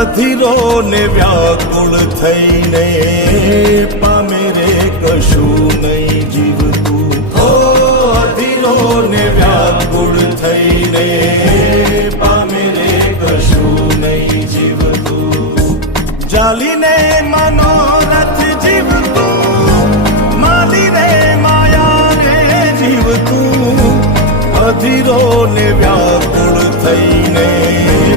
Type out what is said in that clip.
અધીરો ને વ્યાકુળ થઈને પામે રે કશું નહીં જીવતું. હો અધીરો ને વ્યાકુળ થઈને પામે રે કશું નહીં જીવતું. જાલીને મનોરથ જીવતું, માલીને માયા રે જીવતું. અધીરો ને વ્યા